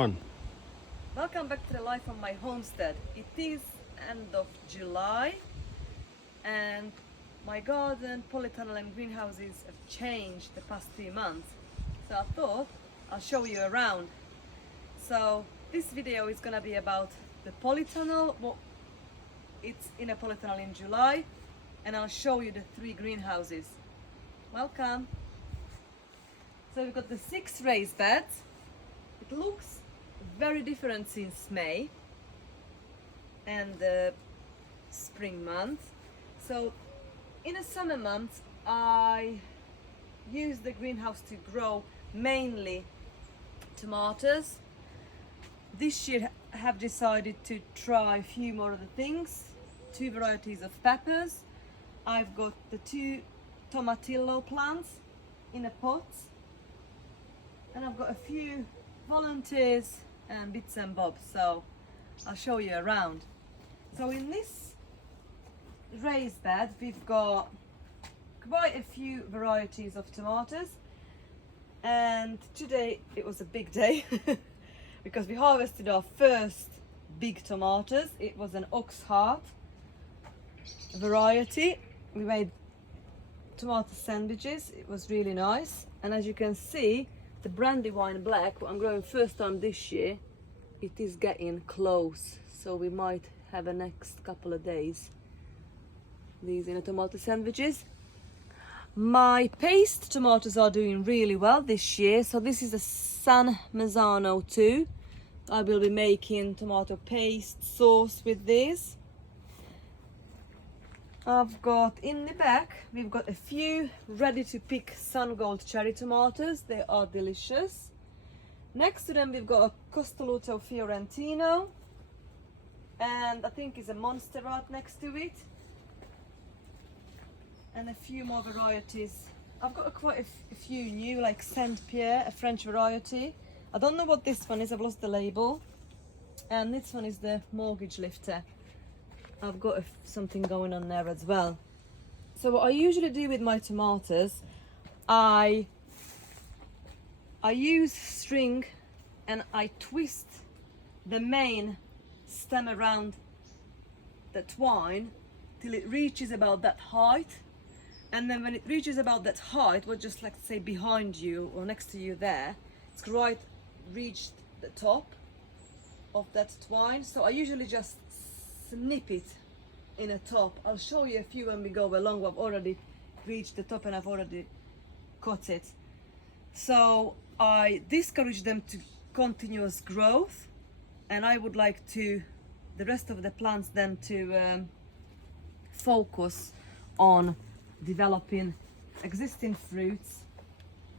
On. Welcome back to the life on my homestead. It is end of July and my garden, Polytunnel and greenhouses have changed the past few months. So I thought I'll show you around. So this video is gonna be about the polytunnel, it's in a polytunnel in July, and I'll show you the 3 greenhouses. Welcome. So we've got the 6 raised beds. It looks very different since May and the spring month. So in the summer months I use the greenhouse to grow mainly tomatoes. This year I have decided to try a few more other things, 2 varieties of peppers. I've got the 2 tomatillo plants in a pot, and I've got a few volunteers and bits and bobs, so I'll show you around. So in this raised bed we've got quite a few varieties of tomatoes, and today it was a big day because we harvested our first big tomatoes. It was an Oxheart variety. We made tomato sandwiches. It was really nice, and as you can see, the Brandywine Black, what I'm growing first time this year, it is getting close, so we might have a next couple of days these in the tomato sandwiches. My paste tomatoes are doing really well this year, so this is a San Marzano 2. I will be making tomato paste sauce with these. I've got in the back, we've got a few ready to pick Sun Gold cherry tomatoes. They are delicious. Next to them we've got a Costoluto Fiorentino, and I think it's a Monsterrat next to it, and a few more varieties. I've got quite a few new, like Saint Pierre, a French variety. I don't know what this one is, I've lost the label. And this one is the Mortgage Lifter. I've got something going on there as well. So what I usually do with my tomatoes, I use string and I twist the main stem around the twine till it reaches about that height, and then when it reaches about that height, what just like say behind you or next to you there, it's right reached the top of that twine. So I usually just snip it in a top. I'll show you a few when we go along. I've already reached the top and I've already cut it. So I discourage them to continuous growth, and I would like to the rest of the plants then to focus on developing existing fruits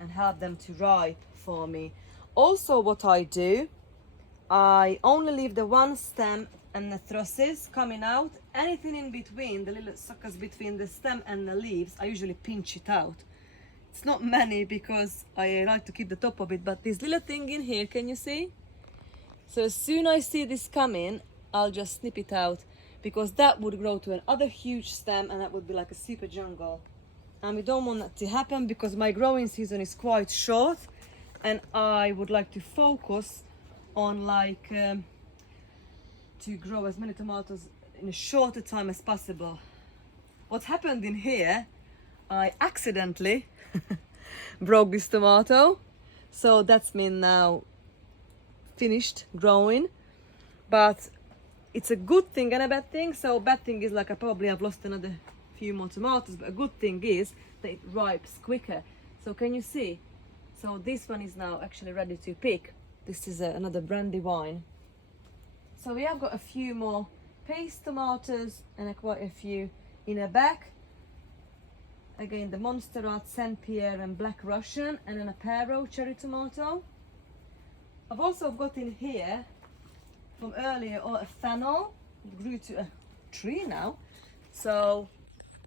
and have them to ripe for me. Also what I do, I only leave the one stem and the trusses coming out. Anything in between, the little suckers between the stem and the leaves, I usually pinch it out. It's not many because I like to keep the top of it, but this little thing in here, can you see? So as soon as I see this coming, I'll just snip it out, because that would grow to another huge stem and that would be like a super jungle. And we don't want that to happen because my growing season is quite short, and I would like to focus on like to grow as many tomatoes in a shorter time as possible. What happened in here, I accidentally broke this tomato, so that's me now finished growing. But it's a good thing and a bad thing. So bad thing is like I probably have lost another few more tomatoes, but a good thing is that it ripes quicker. So can you see? So this one is now actually ready to pick. This is another Brandywine. So we have got a few more paste tomatoes and quite a few in a bag. Again, the Monsterrat, Saint Pierre and Black Russian, and then a Pero cherry tomato. I've also got in here from earlier a fennel. It grew to a tree now. So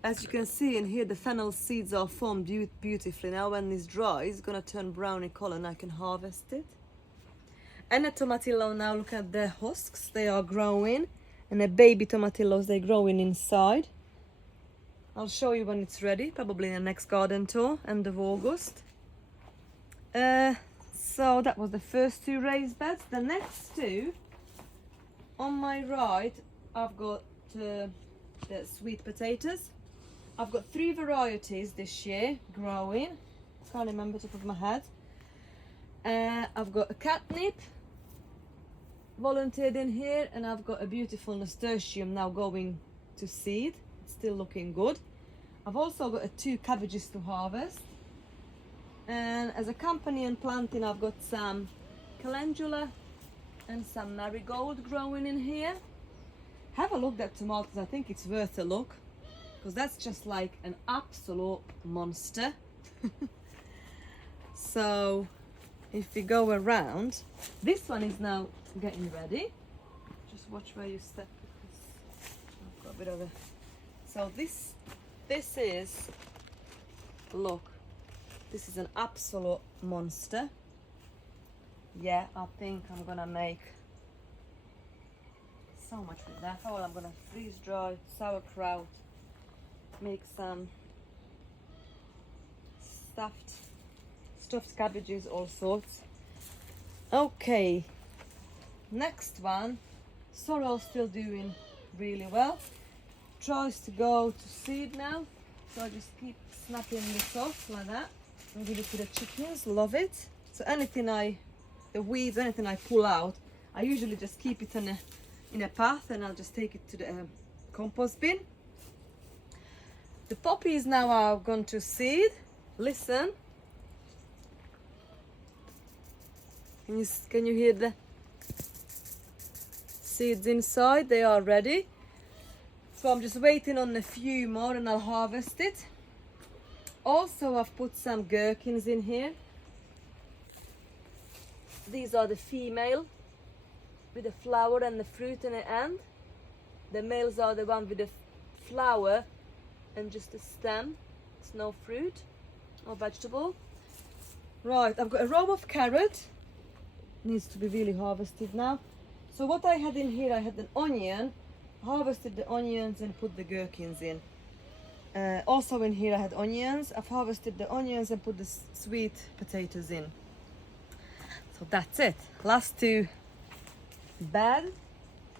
as you can see in here, the fennel seeds are formed beautifully. Now when this dries, it's gonna turn browny color and I can harvest it. And the tomatillo, now look at the husks, they are growing, and the baby tomatillos, they're growing inside. I'll show you when it's ready, probably in the next garden tour, end of August. So that was the first two raised beds. The next two, on my right, I've got the sweet potatoes. I've got 3 varieties this year growing. Can't remember top of my head. I've got a catnip volunteered in here, and I've got a beautiful nasturtium now going to seed. It's still looking good. I've also got 2 cabbages to harvest. And as a companion planting, I've got some calendula and some marigold growing in here. Have a look at tomatoes. I think it's worth a look, because that's just like an absolute monster. So if we go around, this one is now getting ready. Just watch where you step, because I've got a bit of a... So this is, look, this is an absolute monster. Yeah, I think I'm gonna make so much with that. Oh, I'm gonna freeze dry sauerkraut, make some stuffed cabbages, all sorts. Okay, next one, sorrel's still doing really well. Tries to go to seed now, so I just keep snapping this off like that and give it to the chickens. Love it. So anything the weeds, anything I pull out, I usually just keep it in a path, and I'll just take it to the compost bin. The poppies now are gone to seed. Listen. Can you hear the seeds inside? They are ready. So I'm just waiting on a few more and I'll harvest it. Also, I've put some gherkins in here. These are the female with the flower and the fruit in the end. The males are the one with the flower and just a stem. It's no fruit or vegetable. Right, I've got a row of carrot. Needs to be really harvested now. So what I had in here, I had an onion, harvested the onions and put the gherkins in. Also in here I had onions. I've harvested the onions and put the sweet potatoes in. So that's it. Last 2 bed.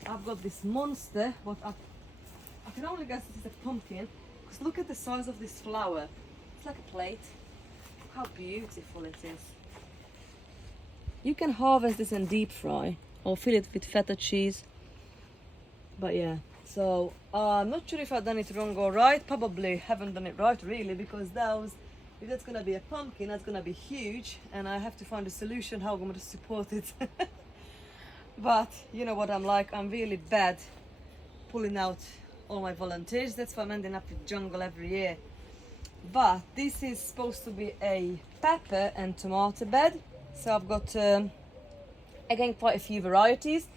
I've got this monster, but I can only guess this is a pumpkin, because look at the size of this flower. It's like a plate. How beautiful it is. You can harvest this and deep fry or fill it with feta cheese. But yeah, so I'm not sure if I've done it wrong or right. Probably haven't done it right really, because if that's gonna be a pumpkin, that's gonna be huge, and I have to find a solution how I'm gonna support it. But you know what I'm like, I'm really bad pulling out all my volunteers. That's why I'm ending up with jungle every year. But this is supposed to be a pepper and tomato bed. So I've got, again, quite a few varieties.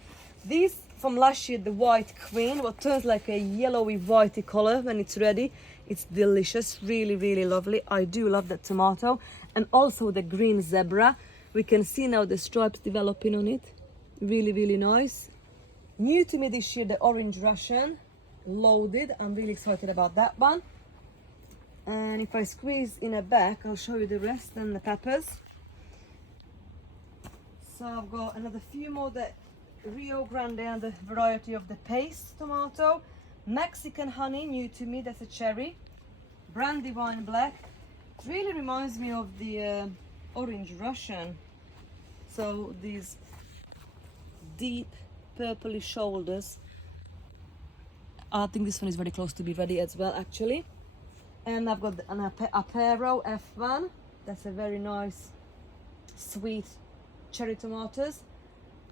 These from last year, the white queen, what turns like a yellowy whitey color when it's ready. It's delicious, really, really lovely. I do love that tomato. And also the green zebra. We can see now the stripes developing on it. Really, really nice. New to me this year, the orange Russian, loaded. I'm really excited about that one. And if I squeeze in a back, I'll show you the rest and the peppers. So I've got another few more, the Rio Grande and the variety of the paste tomato. Mexican honey, new to me, that's a cherry. Brandywine black. It really reminds me of the orange Russian. So these deep purpley shoulders. I think this one is very close to be ready as well, actually. And I've got an Apero F1. That's a very nice, sweet cherry tomatoes.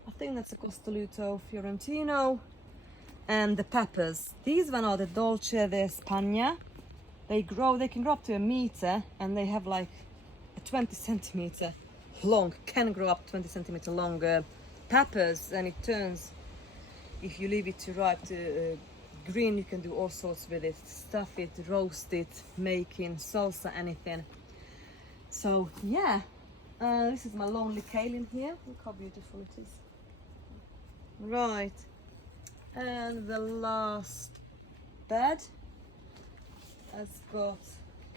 I think that's a Costoluto Fiorentino. And the peppers. These one are the Dolce de Spagna. They can grow up to 1 meter, and they have like a 20 centimeter long, can grow up 20 centimeter long peppers, and it turns, if you leave it to ripe to green, you can do all sorts with it. Stuff it, roast it, make in salsa, anything. So yeah, this is my lonely kale in here. Look how beautiful it is. Right, and the last bed has got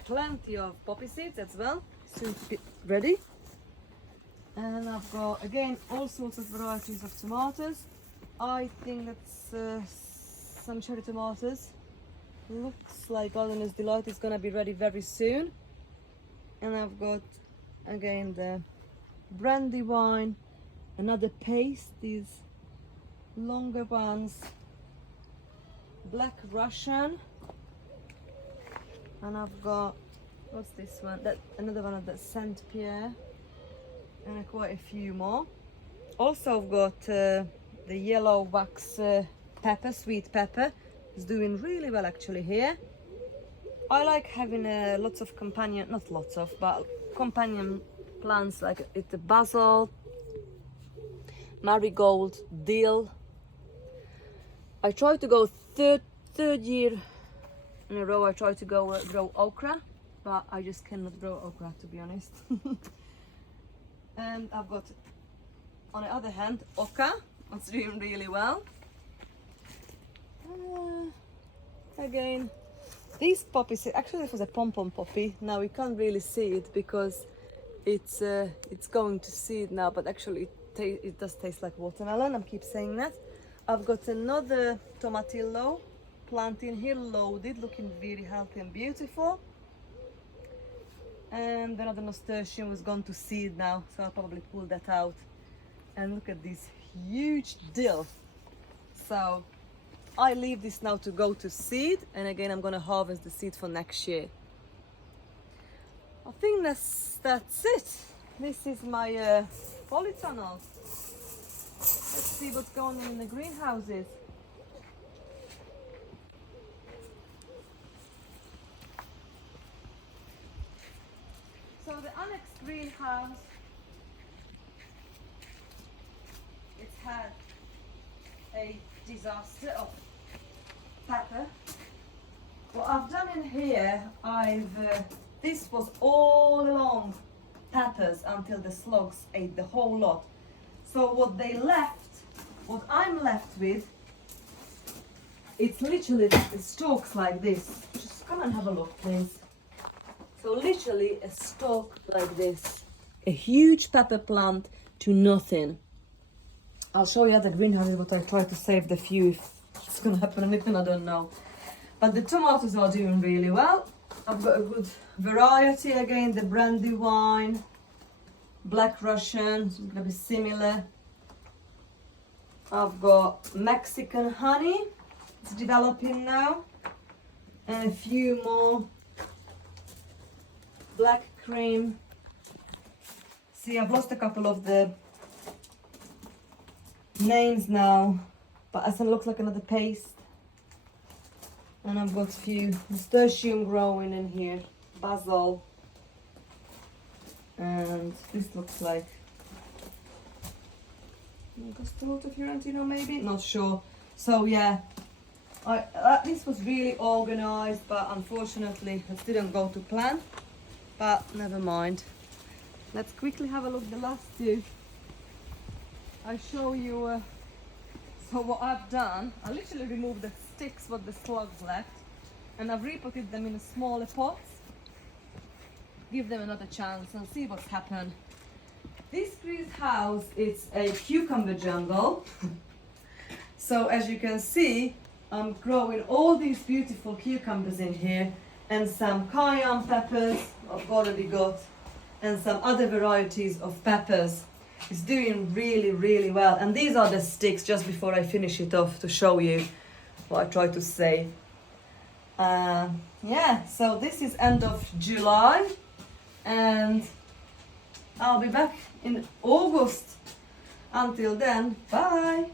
plenty of poppy seeds as well, soon to be ready. And I've got again all sorts of varieties of tomatoes. I think that's some cherry tomatoes. Looks like Gardener's Delight is gonna be ready very soon. And I've got again the brandy wine, another paste, these longer ones, Black Russian, and I've got, what's this one? That another one of the Saint Pierre, and quite a few more. Also, I've got the yellow wax pepper, sweet pepper. It's doing really well actually here. I like having lots of companion, not lots of, but companion plants like the basil, marigold, dill. I try to go third year in a row. I try to go grow okra, but I just cannot grow okra, to be honest. And I've got, on the other hand, oca. It's doing really well. Again, these poppies, actually it was a pom-pom poppy. Now we can't really see it because it's going to seed now, but actually it does taste like watermelon. I keep saying that. I've got another tomatillo plant in here, loaded, looking very healthy and beautiful. And another nasturtium was gone to seed now, so I'll probably pull that out. And look at this huge dill. So I leave this now to go to seed, and again I'm gonna harvest the seed for next year. I think that's it. This is my polytunnel. Let's see what's going on in the greenhouses. So the Annexed Greenhouse, it's had a disaster of pepper. What I've done in here, this was all along peppers until the slugs ate the whole lot. So what I'm left with, it's literally stalks like this. Just come and have a look, please. So literally a stalk like this, a huge pepper plant to nothing. I'll show you at the greenhouses what I try to save the few. If it's gonna happen anything, I don't know. But the tomatoes are doing really well. I've got a good variety again, the brandy wine, Black Russian, it's gonna be similar. I've got Mexican honey, it's developing now, and a few more black cream. See, I've lost a couple of the names now, but as it looks like another paste. And I've got a few nasturtium growing in here, basil, and this looks like Castello Fiorentino, maybe, not sure. So yeah, this was really organized, but unfortunately it didn't go to plan, but never mind. Let's quickly have a look at the last two. I show you so what I've done. I literally removed the sticks what the slugs left, and I've repotted them in smaller pots. Give them another chance and see what's happened. This greenhouse is a cucumber jungle. So as you can see, I'm growing all these beautiful cucumbers in here, and some cayenne peppers I've already got, and some other varieties of peppers. It's doing really, really well. And these are the sticks, just before I finish it off, to show you what I try to say. Yeah, so this is end of July, and I'll be back in August. Until then, bye!